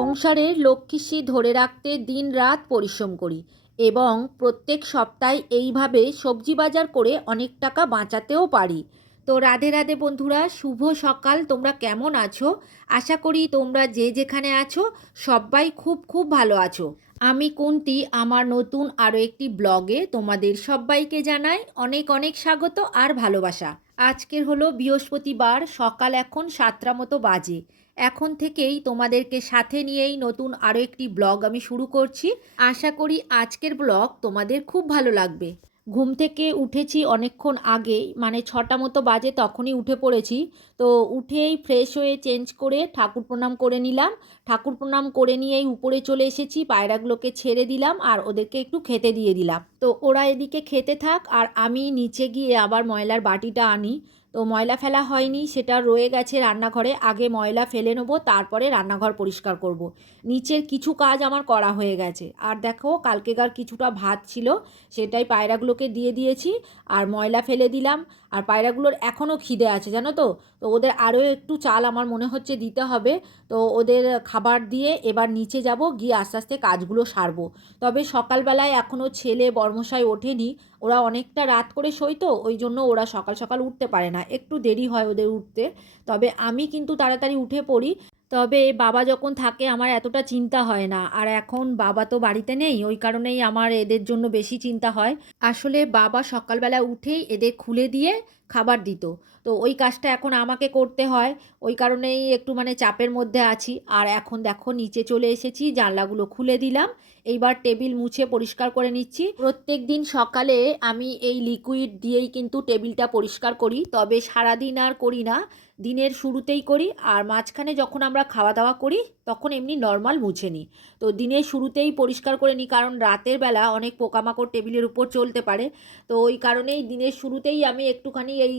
সংসারের লক্ষ্মীশ্রী ধরে রাখতে দিন রাত পরিশ্রম করি এবং প্রত্যেক সপ্তাহে এইভাবে সবজি বাজার করে অনেক টাকা বাঁচাতেও পারি। তো রাধে রাধে বন্ধুরা, শুভ সকাল। তোমরা কেমন আছো? আশা করি তোমরা যে যেখানে আছো, সবাই খুব খুব ভালো আছো। আমি কুন্তি, আমার নতুন আরও একটি ব্লগে তোমাদের সবাইকে জানাই অনেক অনেক স্বাগত আর ভালোবাসা। আজকের হলো বৃহস্পতিবার, সকাল এখন সাতটা মতো বাজে। এখন থেকেই তোমাদেরকে সাথে নিয়েই নতুন আরও একটি ব্লগ আমি শুরু করছি। আশা করি আজকের ব্লগ তোমাদের খুব ভালো লাগবে। ঘুম থেকে উঠেছি অনেকক্ষণ আগে মানে ছটা মতো বাজে তখনই উঠে পড়েছি। তো উঠেই ফ্রেশ হয়ে চেঞ্জ করে ঠাকুর প্রণাম করে নিলাম। ঠাকুর প্রণাম করে নিয়েই উপরে চলে এসেছি, পায়রাগুলোকে ছেড়ে দিলাম আর ওদেরকে একটু খেতে দিয়ে দিলাম। তো ওরা এদিকে খেতে থাক আর আমি নিচে গিয়ে আবার ময়লার বাটিটা আনি। তো ময়লা ফেলা হয়নি, সেটা রয়ে গেছে রান্নাঘরে। আগে ময়লা ফেলে নেব, তারপরে রান্নাঘর পরিষ্কার করব। নিচের কিছু কাজ আমার করা হয়ে গেছে। আর দেখো, কালকেকার কিছুটা ভাত ছিল, সেটাই পায়রাগুলোকে দিয়ে দিয়েছি। আর ময়লা ফেলে দিলাম। আর পায়রাগুলোর এখনও খিদে আছে, জানো তো? তো ওদের আরও একটু চাল আমার মনে হচ্ছে দিতে হবে। তো ওদের খাবার দিয়ে এবার নিচে যাব, গিয়ে আস্তে আস্তে কাজগুলো সারবো। তবে সকালবেলায় এখনও ছেলে বর্মশাই ওঠেনি, ওরা অনেকটা রাত করে শোয় তো, ওই জন্য ওরা সকাল সকাল উঠতে পারে না। একটু দেরি হয় ওদের উঠতে, তবে আমি কিন্তু তাড়াতাড়ি উঠে পড়ি। তবে বাবা যখন থাকে আমার এতটা চিন্তা হয় না, আর এখন বাবা তো বাড়িতে নেই, ওই কারণেই আমার এদের জন্য বেশি চিন্তা হয়। আসলে বাবা সকালবেলা উঠেই এদের খুলে দিয়ে খাবার দিত। তো ওই কাজটা এখন আমাকে করতে হয়। ওই কারণেই একটু মানে চাপের মধ্যে আছি। আর এখন দেখো, নিচে চলে এসেছি, জানলাগুলো খুলে দিলাম। এইবার টেবিল মুছে পরিষ্কার করে নিচ্ছি। প্রত্যেক দিন সকালে আমি এই লিকুইড দিয়েই কিন্তু টেবিলটা পরিষ্কার করি। তবে সারাদিন আর করি না। দিনের শুরুতেই করি। আর মাঝখানে যখন আমরা খাওয়া দাওয়া করি, তখন এমনি নর্মাল মুছে নিই। তো দিনের শুরুতেই পরিষ্কার করে নিই। কারণ রাতের বেলা অনেক পোকামাকড় টেবিলের উপর চলতে পারে। তো ওই কারণেই দিনের শুরুতেই আমি একটুখানি এই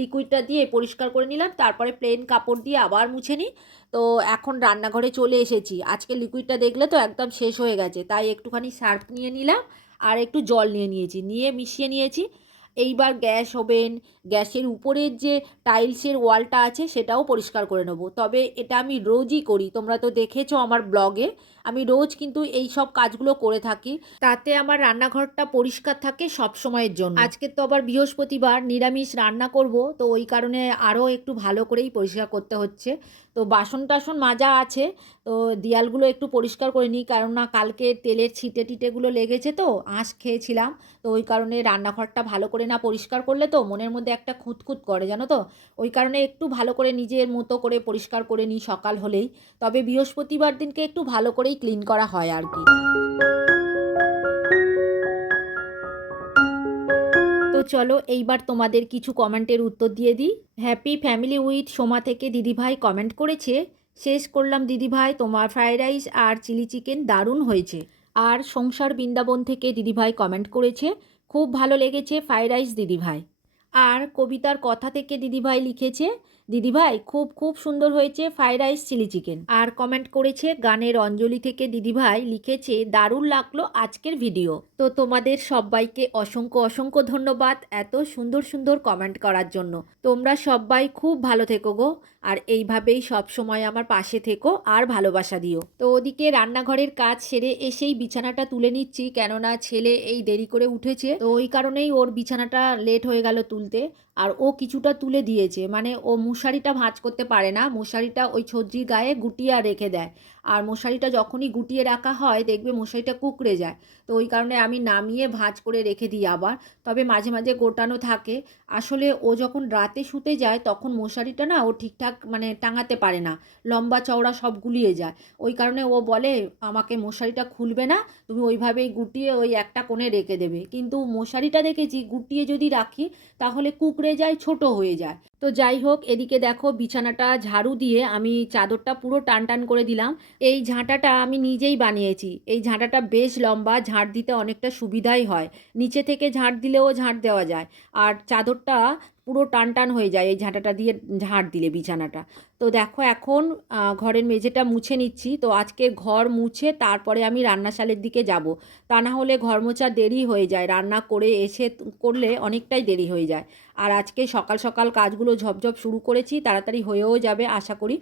লিকুইডটা দিয়ে পরিষ্কার করে নিলাম। তারপরে প্লেন কাপড় দিয়ে আবার মুছে নিই। তো এখন রান্নাঘরে চলে এসেছি। আজকে লিকুইডটা দেখলে তো একদম শেষ হয়ে গেছে। তাই একটুখানি সার্ফ নিয়ে নিলাম আর একটু জল নিয়ে নিয়েছি। নিয়ে মিশিয়ে নিয়েছি। এইবার গ্যাস ওভেন, গ্যাসের উপরের যে টাইলসের ওয়ালটা আছে সেটাও পরিষ্কার করে নেব। তবে এটা আমি রোজই করি। তোমরা তো দেখেছ আমার ব্লগে। আমি রোজ কিন্তু এই সব কাজগুলো করে থাকি। তাতে আমার রান্নাঘরটা পরিষ্কার থাকে সব সময়ের জন্য। আজকে তো আবার বৃহস্পতিবার, নিরামিষ রান্না করব, তো ওই কারণে আরও একটু ভালো করেই পরিষ্কার করতে হচ্ছে। তো বাসন টাসন মাজা আছে, তো দেয়ালগুলো একটু পরিষ্কার করে নিই কারণ না কালকে তেলের ছিটে টিটেগুলো লেগেছে তো, আঁশ খেয়েছিলাম, তো ওই কারণে রান্নাঘরটা ভালো করে না পরিষ্কার করলে তো মনের মধ্যে একটা খুঁতখুত করে, জানো তো? ওই কারণে একটু ভালো করে নিজের মতো করে পরিষ্কার করে নিই সকাল হলেই। তবে বৃহস্পতিবার দিনকে একটু ভালো করেই ক্লিন করা হয় আর কি। তো চলো এইবার তোমাদের কিছু কমেন্টের উত্তর দিয়ে দিই। হ্যাপি ফ্যামিলি উইথ সোমা থেকে দিদিভাই কমেন্ট করেছে। শেষ করলাম দিদিভাই, তোমার ফ্রাইড রাইস আর চিলি চিকেন দারুণ হয়েছে। আর সংসার বৃন্দাবন থেকে দিদিভাই কমেন্ট করেছে, খুব ভালো লেগেছে ফ্রাইড রাইস দিদিভাই। আর কবিতার কথা থেকে দিদিভাই লিখেছে দিদিভাই, খুব খুব সুন্দর হয়েছে ফ্রাইড রাইস চিলি চিকেন। আর কমেন্ট করেছে, গানের অঞ্জলি থেকে দিদিভাই লিখেছে, দারুণ লাগল আজকের ভিডিও। তো তোমাদের সবাইকে অসংখ্য অসংখ্য ধন্যবাদ এত সুন্দর সুন্দর কমেন্ট করার জন্য। তোমরা সবাই খুব ভালো থেকো গো, আর এইভাবেই সব সময় আমার পাশে থেকো আর ভালোবাসা দিও। তো ওদিকে রান্নাঘরের কাজ সেরে এসেই বিছানাটা তুলে নিচ্ছি, কেননা ছেলে এই দেরি করে উঠেছে। তো ওই কারণেই ওর বিছানাটা লেট হয়ে গেল তুলতে, আর ও কিছুটা তুলে দিয়েছে। মানে ও মশারিটা ভাঁজ করতে পারে না। মশারিটা ওই ছজ্জির গায়ে গুটিয়া রেখে দেয়। আর মশারিটা যখনই গুটিয়ে রাখা হয়, দেখবে মশারিটা কুকড়ে যায়। তো ওই কারণে আমি নামিয়ে ভাঁজ করে রেখে দিই আবার। তবে মাঝে মাঝে গোটানো থাকে। আসলে ও যখন রাতে শুতে যায়, তখন মশারিটা না ও ঠিকঠাক মানে টাঙাতে পারে না। লম্বা চওড়া সব গুলিয়ে যায়। ওই কারণে ও বলে, আমাকে মশারিটা খুলবে না, তুমি ওইভাবেই গুটিয়ে ওই একটা কোণে রেখে দেবে। কিন্তু মশারিটা দেখেছি, গুটিয়ে যদি রাখি, তাহলে কুকড়ে যায়, ছোট হয়ে যায়। তো যাই হোক, এদিকে দেখো বিছানাটা ঝাড়ু দিয়ে আমি চাদরটা পুরো টান টান করে দিলাম। এই ঝাঁটাটা আমি নিজেই বানিয়েছি। এই ঝাঁটাটা বেশ লম্বা, ঝাঁট দিতে অনেকটা সুবিধাই হয়। নিচে থেকে ঝাঁট দিলেও ঝাঁট দেওয়া যায়। আর চাদরটা পুরো টান টান হয়ে যায় এই ঝাঁটাটা দিয়ে ঝাঁট দিলে বিছানাটা। তো দেখো এখন ঘরের মেঝেটা মুছে নিচ্ছি। তো আজকে ঘর মুছে তারপরে আমি রান্নাশালের দিকে যাব। তা না হলে ঘর মোছা দেরি হয়ে যায়। রান্না করে এসে করলে অনেকটাই দেরি হয়ে যায়। আর আজকে সকাল সকাল কাজগুলো ঝপঝপ শুরু করেছি। তাড়াতাড়ি হয়েও যাবে আশা করি।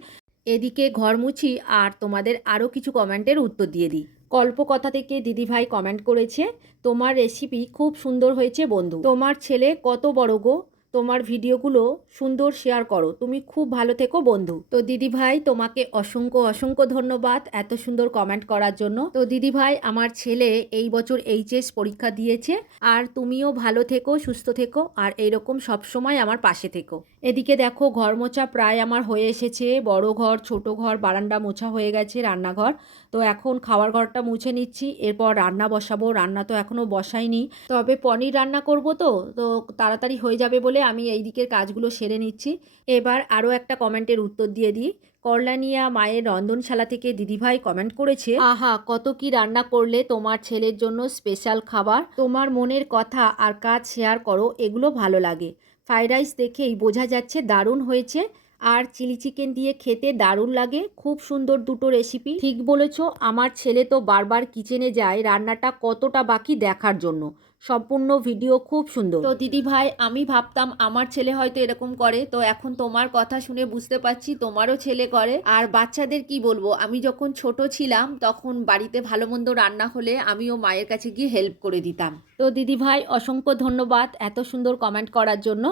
এদিকে ঘর মুছি আর তোমাদের আরও কিছু কমেন্টের উত্তর দিয়ে দিই। কল্পকথা থেকে দিদিভাই কমেন্ট করেছে, তোমার রেসিপি খুব সুন্দর হয়েছে বন্ধু। তোমার ছেলে কত বড় গো তোমার ভিডিওগুলো সুন্দর শেয়ার করো। তুমি খুব ভালো থেকো, বন্ধু। তো দিদিভাই তোমাকে অসংখ্য অসংখ্য ধন্যবাদ এত সুন্দর কমেন্ট করার জন্য। তো দিদিভাই আমার ছেলে এই বছর এইচএস পরীক্ষা দিয়েছে আর তুমিও ভালো থেকো, সুস্থ থেকো আর এইরকম সবসময় আমার পাশে থেকো। এদিকে দেখো ঘর মোছা প্রায় আমার হয়ে এসেছে। বড় ঘর, ছোট ঘর, বারান্দা মোছা হয়ে গেছে, রান্নাঘর। তো এখন খাওয়ার ঘরটা মুছে নিচ্ছি, এরপর রান্না বসাবো। রান্না তো এখনও বসাইনি। তবে পনির রান্না করব তো তো তাড়াতাড়ি হয়ে যাবে বলে আমি এই দিকের কাজগুলো সেরে নিচ্ছি। এবার আরও একটা কমেন্টের উত্তর দিয়ে দিই। করলানিয়া মায়ের রন্ধনশালা থেকে দিদিভাই কমেন্ট করেছে, আহা, কত কি রান্না করলে তোমার ছেলের জন্য স্পেশাল খাবার? তোমার মনের কথা আর কাজ শেয়ার করো, এগুলো ভালো লাগে। ফ্রাইড রাইস দেখেই বোঝা যাচ্ছে দারুণ হয়েছে। আর চিলি চিকেন দিয়ে খেতে দারুণ লাগে। খুব সুন্দর দুটো রেসিপি ঠিক বলেছ আমার ছেলে তো বারবার কিচেনে যায় রান্নাটা কতটা বাকি দেখার জন্য। সম্পূর্ণ ভিডিও খুব সুন্দর। তো দিদি ভাই আমি ভাবতাম আমার ছেলে হয়তো এরকম করে। তো এখন তোমার কথা শুনে বুঝতে পারছি তোমারও ছেলে করে। আর বাচ্চাদের কি বলব আমি যখন ছোট ছিলাম তখন বাড়িতে ভালো মন্দ রান্না হলে আমিও মায়ের কাছে গিয়ে হেল্প করে দিতাম। তো দিদি ভাই অসংখ্য ধন্যবাদ এত সুন্দর কমেন্ট করার জন্য।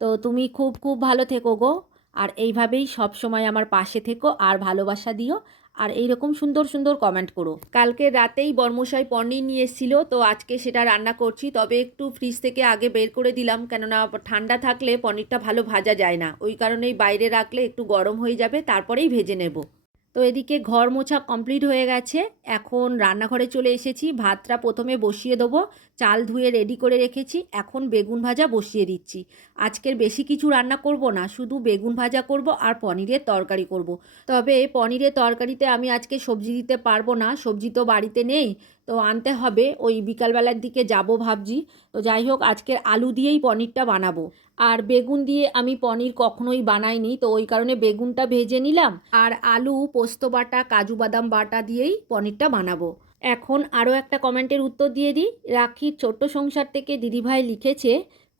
তো তুমি খুব খুব ভালো থেকো গো। আর এইভাবেই সব সময় আমার পাশে থেকো আর ভালোবাসা দিও। আর এইরকম সুন্দর সুন্দর কমেন্ট করো। কালকে রাতেই বর্মশাই পনির নিয়ে এসেছিল, তো আজকে সেটা রান্না করছি। তবে একটু ফ্রিজ থেকে আগে বের করে দিলাম, কেননা ঠান্ডা থাকলে পনিরটা ভালো ভাজা যায় না। ওই কারণেই বাইরে রাখলে একটু গরম হয়ে যাবে, তারপরেই ভেজে নেব। তো এদিকে ঘর মোছা কমপ্লিট হয়ে গেছে। এখন রান্নাঘরে চলে এসেছি। ভাতটা প্রথমে বসিয়ে দেবো। চাল ধুয়ে রেডি করে রেখেছি। এখন বেগুন ভাজা বসিয়ে দিচ্ছি। আজকের বেশি কিছু রান্না করব না, শুধু বেগুন ভাজা করব আর পনিরের তরকারি করব। তবে পনিরের তরকারিতে আমি আজকে সবজি দিতে পারব না। সবজি তো বাড়িতে নেই। তো আনতে হবে। ওই বিকালবেলার দিকে যাব ভাবছি। তো যাই হোক, আজকের আলু দিয়েই পনিরটা বানাবো। আর বেগুন দিয়ে আমি পনির কখনোই বানাইনি। তো ওই কারণে বেগুনটা ভেজে নিলাম। আর আলু, পোস্ত বাটা, কাজু বাদাম বাটা দিয়েই পনিরটা বানাবো। এখন আরও একটা কমেন্টের উত্তর দিয়ে দিই। রাখির ছোট্ট সংসার থেকে দিদিভাই লিখেছে,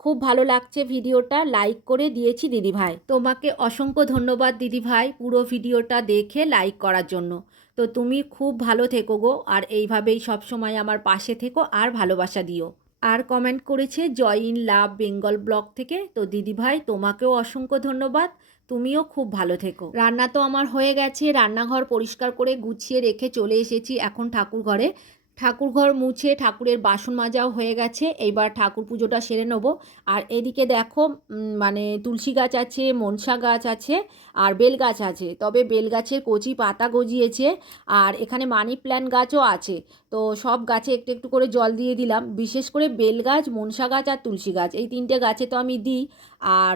খুব ভালো লাগছে ভিডিওটা, লাইক করে দিয়েছি দিদিভাই। তোমাকে অসংখ্য ধন্যবাদ দিদিভাই পুরো ভিডিওটা দেখে লাইক করার জন্য। তো তুমি খুব ভালো থেকো গো, আর এইভাবেই সবসময় আমার পাশে থেকো আর ভালোবাসা দিও। আর কমেন্ট করেছে Joy in love Bengal blog থেকে। তো দিদিভাই তোমাকেও অসংখ্য ধন্যবাদ, তুমিও খুব ভালো থেকো। রান্না তো আমার হয়ে গেছে, রান্নাঘর পরিষ্কার করে গুছিয়ে রেখে চলে এসেছি এখন ঠাকুর ঘরে ঠাকুর ঘর মুছে ঠাকুরের বাসন মাজাও হয়ে গেছে, এইবার ঠাকুর পুজোটা সেরে নেব। আর এদিকে দেখো মানে তুলসী গাছ আছে, মনসা গাছ আছে, আর বেল গাছ আছে। তবে বেল গাছের কচি পাতা গজিয়েছে, আর এখানে মানি প্ল্যান্ট গাছও আছে। তো সব গাছে একটু একটু করে জল দিয়ে দিলাম। বিশেষ করে বেল গাছ মনসা গাছ আর তুলসী গাছ, এই তিনটে গাছে তো আমি দিই। আর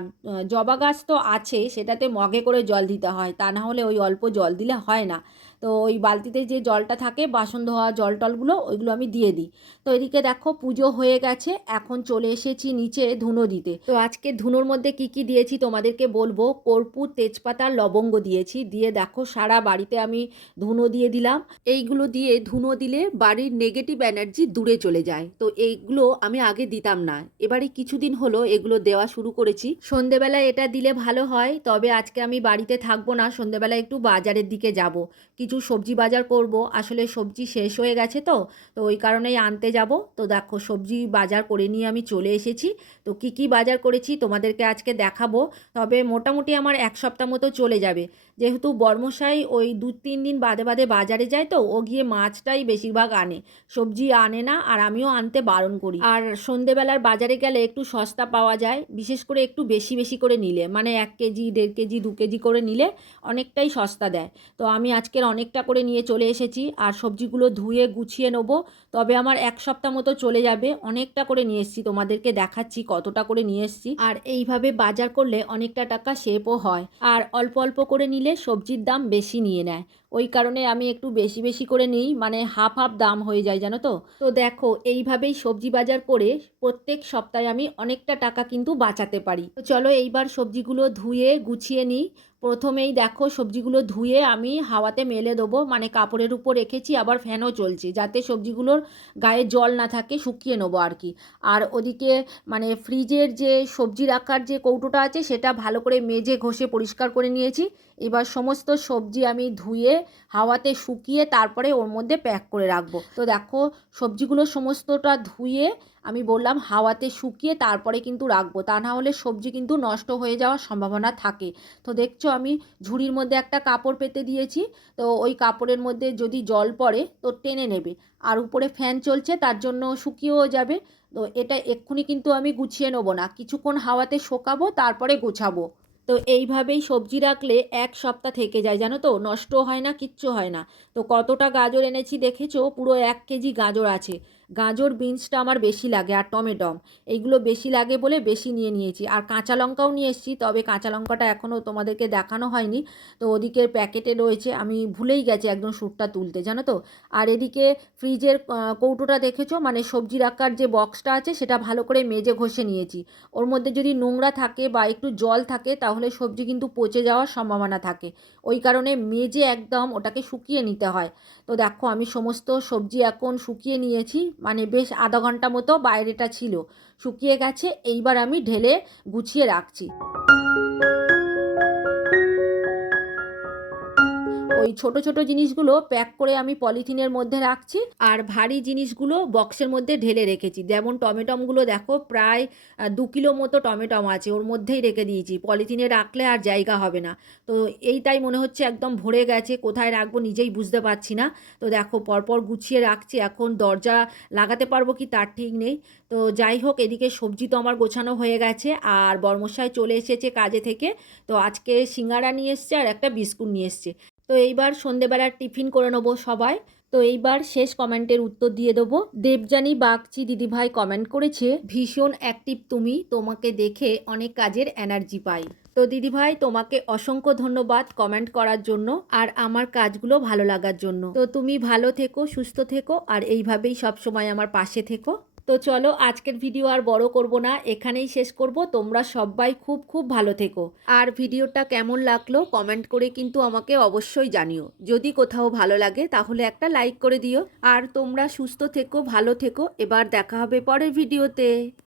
জবা গাছ তো আছে, সেটাতে মগে করে জল দিতে হয়, তা না হলে ওই অল্প জল দিলে হয় না। তো ওই বালতিতে যে জলটা থাকে, বাসন ধোয়া জল টলগুলো, ওইগুলো আমি দিয়ে দিই। তো এদিকে দেখো পুজো হয়ে গেছে, এখন চলে এসেছি নিচে ধুনো দিতে। তো আজকে ধুনোর মধ্যে কি কি দিয়েছি তোমাদেরকে বলব? কর্পূর, তেজপাতা, লবঙ্গ দিয়েছি। দিয়ে দেখো সারা বাড়িতে আমি ধুনো দিয়ে দিলাম। এইগুলো দিয়ে ধুনো দিলে বাড়ির নেগেটিভ এনার্জি দূরে চলে যায়। তো এইগুলো আমি আগে দিতাম না। এবারে কিছুদিন হলো এগুলো দেওয়া শুরু করেছি। সন্ধেবেলায় এটা দিলে ভালো হয়, তবে আজকে আমি বাড়িতে থাকব না। সন্ধেবেলায় একটু বাজারের দিকে যাব। কিছু সবজি বাজার করব। আসলে সবজি শেষ হয়ে গেছে তো তো ওই কারণেই আনতে যাব। তো দেখো, সবজি বাজার করে নিয়ে আমি চলে এসেছি। তো কি কি বাজার করেছি তোমাদেরকে আজকে দেখাবো। তবে মোটামুটি আমার এক সপ্তাহ মতো চলে যাবে। যেহেতু বর্মশাই ওই দু তিন দিন বাদে বাদে বাজারে যায় তো, ও গিয়ে মাছটাই বেশিরভাগ আনে। সবজি আনে না, আর আমিও আনতে বারণ করি। আর সন্ধেবেলার বাজারে গেলে একটু সস্তা পাওয়া যায়, বিশেষ করে একটু বেশি বেশি করে নিলে। মানে এক কেজি, দেড় কেজি, দু কেজি করে নিলে অনেকটাই সস্তা দেয়। তো আমি আজকের অনেকটা করে নিয়ে চলে এসেছি, আর সবজিগুলো ধুয়ে গুছিয়ে নেব। তবে আমার এক সপ্তাহ মতো চলে যাবে, অনেকটা করে নিয়ে এসেছি, তোমাদেরকে দেখাচ্ছি কতটা করে নিয়ে এসেছি। আর এইভাবে বাজার করলে অনেকটা টাকা সেভও হয়। আর অল্প অল্প করে নিলে সবজির দাম বেশি নিয়ে নেয়। ওই কারণে আমি একটু বেশি বেশি করে নিই মানে হাফ হাফ দাম হয়ে যায়, জানো তো? তো দেখো, এইভাবেই সবজি বাজার করে প্রত্যেক সপ্তাহে আমি অনেকটা টাকা কিন্তু বাঁচাতে পারি। তো চলো এইবার সবজিগুলো ধুয়ে, গুছিয়ে নিই। প্রথমেই দেখো, সবজিগুলো ধুয়ে আমি হাওয়াতে মেলে দেবো। মানে কাপড়ের উপর রেখেছি, আবার ফ্যানও চলছে। যাতে সবজিগুলোর গায়ে জল না থাকে, শুকিয়ে নেব আর কি। আর ওদিকে মানে ফ্রিজের যে সবজি রাখার যে কৌটোটা আছে, সেটা ভালো করে মেজে ঘষে পরিষ্কার করে নিয়েছি। এবার সমস্ত সবজি আমি ধুয়ে হাওয়াতে শুকিয়ে তারপরে ওর মধ্যে প্যাক করে রাখব। তো দেখো, সবজিগুলো সমস্তটা ধুয়ে আমি বললাম হাওয়াতে শুকিয়ে তারপরে কিন্তু রাখব। তা না হলে সবজি কিন্তু নষ্ট হয়ে যাওয়ার সম্ভাবনা থাকে। তো দেখছ আমি ঝুড়ির মধ্যে একটা কাপড় পেতে দিয়েছি। তো ওই কাপড়ের মধ্যে যদি জল পড়ে তো টেনে নেবে। আর উপরে ফ্যান চলছে তার জন্য শুকিয়েও যাবে। তো এটা এক্ষুনি কিন্তু আমি গুছিয়ে নেব না। কিছুক্ষণ হাওয়াতে শোকাবো, তারপরে গোছাবো। তো এইভাবেই সবজি রাখলে এক সপ্তাহ থেকে যায়, জানো তো? নষ্ট হয় না, কিচ্ছু হয় না। তো কতটা গাজর এনেছি দেখেছ? পুরো এক কেজি গাজর আছে। গাজর, বিনসটা আমার বেশি লাগে আর টমেটম। এইগুলো বেশি লাগে বলে বেশি নিয়ে নিয়েছি। আর কাঁচা লঙ্কাও নিয়ে এসেছি, তবে কাঁচা লঙ্কাটা এখনও তোমাদেরকে দেখানো হয়নি। তো ওদিকের প্যাকেটে রয়েছে, আমি ভুলেই গেছি একদম স্যুটটা তুলতে, জানো তো? আর এদিকে ফ্রিজের কৌটোটা দেখেছ? মানে সবজি রাখার যে বক্সটা আছে, সেটা ভালো করে মেজে ঘষে নিয়েছি। ওর মধ্যে যদি নোংরা থাকে বা একটু জল থাকে, তাহলে সবজি কিন্তু পচে যাওয়ার সম্ভাবনা থাকে। ওই কারণে মেজে একদম ওটাকে শুকিয়ে নিতে হয়। তো দেখো, আমি সমস্ত সবজি এখন শুকিয়ে নিয়েছি। মানে বেশ আধা ঘণ্টা মতো বাইরেটা ছিল। শুকিয়ে গেছে এইবার আমি ঢেলে গুছিয়ে রাখছি। ওই ছোট ছোট জিনিসগুলো প্যাক করে আমি পলিথিনের মধ্যে রাখছি আর ভারী জিনিসগুলো বক্সের মধ্যে ঢেলে রেখেছি। যেমন টমেটমগুলো দেখো, প্রায় দু কিলো মতো টমেটম আছে, ওর মধ্যেই রেখে দিয়েছি। পলিথিনে রাখলে আর জায়গা হবে না। তো এইটাই মনে হচ্ছে একদম ভরে গেছে, কোথায় রাখব নিজেই বুঝতে পারছি না। তো দেখো, পরপর গুছিয়ে রাখছি, এখন দরজা লাগাতে পারব কি তার ঠিক নেই। তো যাই হোক, এদিকে সবজি তো আমার গোছানো হয়ে গেছে আর বর্মশাই চলে এসেছে কাজে থেকে। তো আজকে সিঙ্গারা নিয়ে এসছে আর একটা বিস্কুট নিয়ে এসছে। তো এইবার সন্ধেবেলার টিফিন করে নেব সবাই। তো এইবার শেষ কমেন্টের উত্তর দিয়ে দেবো। দেবযানী বাগচি দিদিভাই কমেন্ট করেছে, ভীষণ অ্যাক্টিভ তুমি, তোমাকে দেখে অনেক কাজের এনার্জি পাই। তো দিদিভাই, তোমাকে অসংখ্য ধন্যবাদ কমেন্ট করার জন্য আর আমার কাজগুলো ভালো লাগার জন্য। তো তুমি ভালো থেকো, সুস্থ থেকো আর এইভাবেই সবসময় আমার পাশে থেকো। তো চলো আজকের ভিডিও আর বড় করব না, এখানেই শেষ করব। তোমরা সবাই খুব খুব ভালো থেকো। আর ভিডিওটা কেমন লাগল কমেন্ট করে কিন্তু আমাকে অবশ্যই জানিও। যদি কোথাও ভালো লাগে তাহলে একটা লাইক করে দিও। আর তোমরা সুস্থ থেকো, ভালো থেকো। এবার দেখা হবে পরের ভিডিওতে